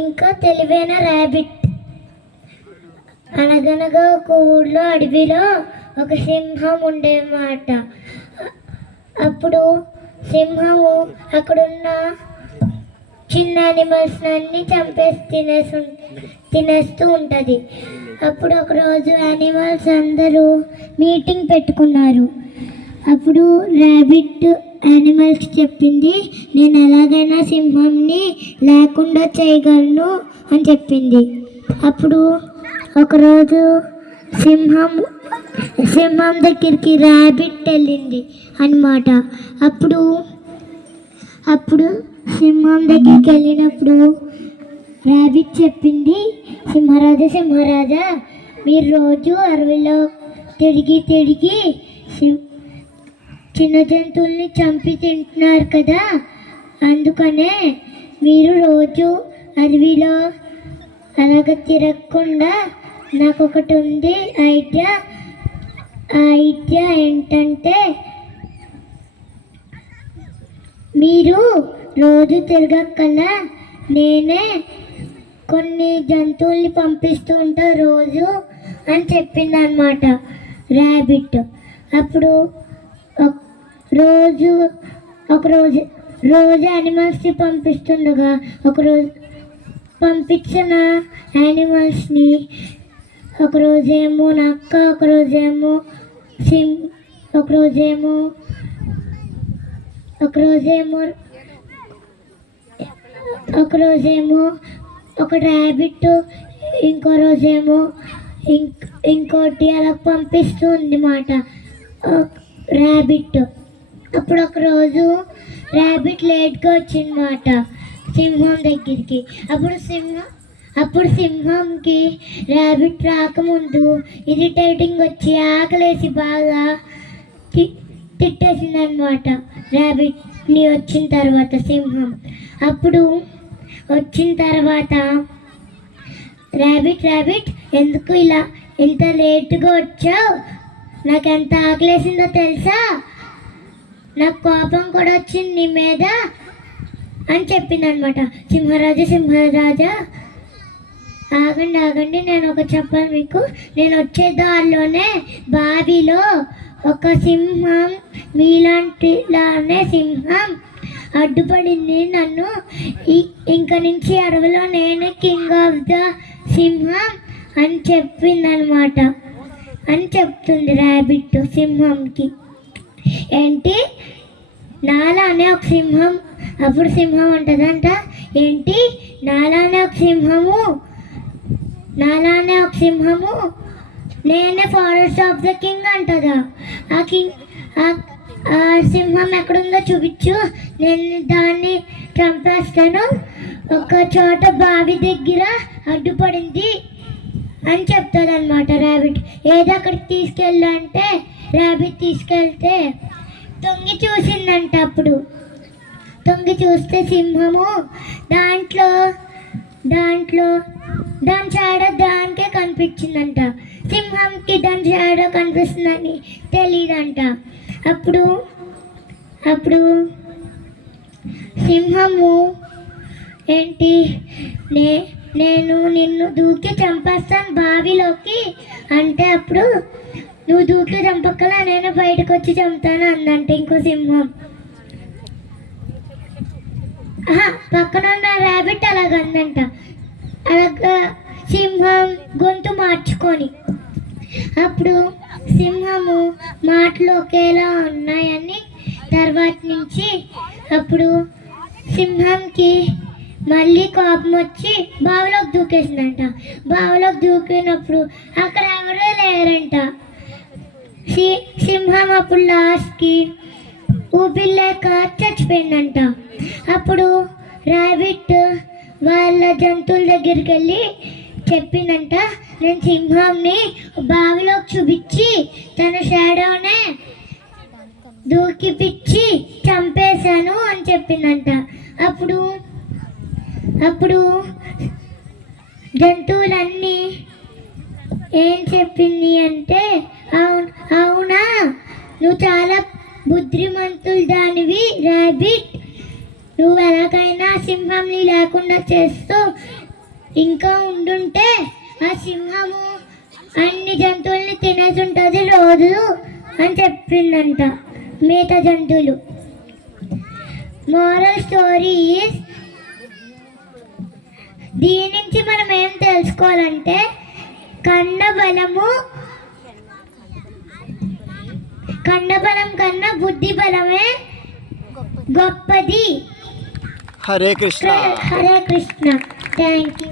ఇంకా తెలివైన ర్యాబిట్. అనగనగా ఒక ఊళ్ళో అడవిలో ఒక సింహం ఉండేమాట. అప్పుడు సింహము అక్కడున్న చిన్న యానిమల్స్ అన్ని చంపేసి తినేస్తూ ఉంటుంది. అప్పుడు ఒకరోజు యానిమల్స్ అందరూ మీటింగ్ పెట్టుకున్నారు. అప్పుడు ర్యాబిట్ యానిమల్స్ చెప్పింది, నేను ఎలాగైనా సింహంని లేకుండా చేయగలను అని చెప్పింది. అప్పుడు ఒకరోజు సింహం దగ్గరికి ర్యాబిట్ వెళ్ళింది అన్నమాట. అప్పుడు సింహం దగ్గరికి వెళ్ళినప్పుడు ర్యాబిట్ చెప్పింది, సింహరాజా మీరు రోజు అడవిలో తిరిగి చిన్న జంతువుల్ని చంపి తింటున్నారు కదా, అందుకనే మీరు రోజు అడవిలో అలాగ తిరగకుండా నాకు ఒకటి ఉంది ఐడియా. ఆ ఐడియా ఏంటంటే, మీరు రోజు తిరగక్కల నేనే కొన్ని జంతువుల్ని పంపిస్తూ ఉంటా రోజు అని చెప్పింది అన్నమాట ర్యాబిట్. అప్పుడు ఒకరోజు యానిమల్స్ని పంపిస్తుండగా ఒకరోజు పంపించిన యానిమల్స్ని ఒకరోజేమో నక్క, ఒకరోజేమో ఒక ర్యాబిట్, ఇంకో రోజేమో ఇంకోటి అలా పంపిస్తుంది మాట ర్యాబిట్. అప్పుడు ఒకరోజు ర్యాబిట్ లేట్గా వచ్చిందన్నమాట సింహం దగ్గరికి. అప్పుడు సింహంకి ర్యాబిట్ రాకముందు ఇరిటేటింగ్ వచ్చి ఆకలేసి బాగా తిట్టేసింది అనమాట ర్యాబిట్ని. వచ్చిన తర్వాత సింహం అప్పుడు వచ్చిన తర్వాత ర్యాబిట్ ఎందుకు ఇంత లేటుగా వచ్చావు, నాకు ఎంత ఆకలేసిందో తెలుసా, నాకు కోపం కూడా వచ్చింది నీ మీద అని చెప్పింది అనమాట. సింహరాజా ఆగండి, నేను ఒక చెప్పాలి మీకు. నేను వచ్చే దారిలోనే బావిలో ఒక సింహం, మీలాంటిలానే సింహం అడ్డుపడింది నన్ను. ఇంక నుంచి అడవిలో నేనే కింగ్ ఆఫ్ ద సింహం అని చెప్పిందనమాట అని చెప్తుంది ర్యాబిట్ సింహంకి. ఏంటి, నాలానే ఒక సింహం? అప్పుడు సింహం ఉంటుందంట, ఏంటి నాలానే ఒక సింహము నేనే ఫారెస్ట్ ఆఫ్ ద కింగ్ అంటదా? ఆ సింహం ఎక్కడుందో చూపించు, నేను దాన్ని చంపేస్తాను. ఒక చోట బావి దగ్గర అడ్డుపడింది అని చెప్తుంది అనమాట ర్యాబిట్. ఏదో అక్కడికి తీసుకెళ్ళంటే ర్యాబిట్ తీసుకెళ్తే తొంగి చూసిందంట. అప్పుడు తొంగి చూస్తే సింహము దాంట్లో దాని చాడ దానికే కనిపించిందంట. సింహంకి దాని చాడ కనిపిస్తుందని తెలియదంట. అప్పుడు సింహము ఏంటి, నేను నిన్ను దూకి చంపేస్తాను బావిలోకి అంటే, అప్పుడు నువ్వు దూకి చంపక్కలా నేను బయటకు వచ్చి చంపుతాను అందంట ఇంకో సింహం. పక్కన ఉన్న ర్యాబిట్ అలాగందంట. అలాగా సింహం గొంతు మార్చుకొని. అప్పుడు సింహము మాటలు ఒకేలా ఉన్నాయని తర్వాత నుంచి అప్పుడు సింహంకి మళ్ళీ కోపం వచ్చి బావిలోకి దూకేసిందంట. బావిలోకి దూకినప్పుడు అక్కడ ఎవరూ లేరంట. సింహం అప్పుడు లాస్ట్కి ఊపిరిలేక చచ్చిపోయిందంట. అప్పుడు ర్యాబిట్ వాళ్ళ జంతువుల దగ్గరికి వెళ్ళి చెప్పిందంట, నేను సింహంని బావిలోకి చూపించి తన షాడోనే దూకిపిచ్చి చంపేశాను అని చెప్పిందంట. అప్పుడు జంతువులన్నీ ఏం చెప్పింది అంటే, అవునా నువ్వు చాలా బుద్ధిమంతులు దానివి ర్యాబిట్, నువ్వు ఎలాగైనా సింహంని లేకుండా చేస్తూ ఇంకా ఉండుంటే ఆ సింహము అన్ని జంతువుల్ని తినేసి ఉంటుంది రోజు అని చెప్పిందంట మిగతా జంతువులు. మోరల్ స్టోరీ ఈజ్, దీని నుంచి మనం ఏం తెలుసుకోవాలంటే కండబలం కన్నా బుద్ధి బలమే గొప్పది. హరే కృష్ణ. హరే కృష్ణ. Thank you.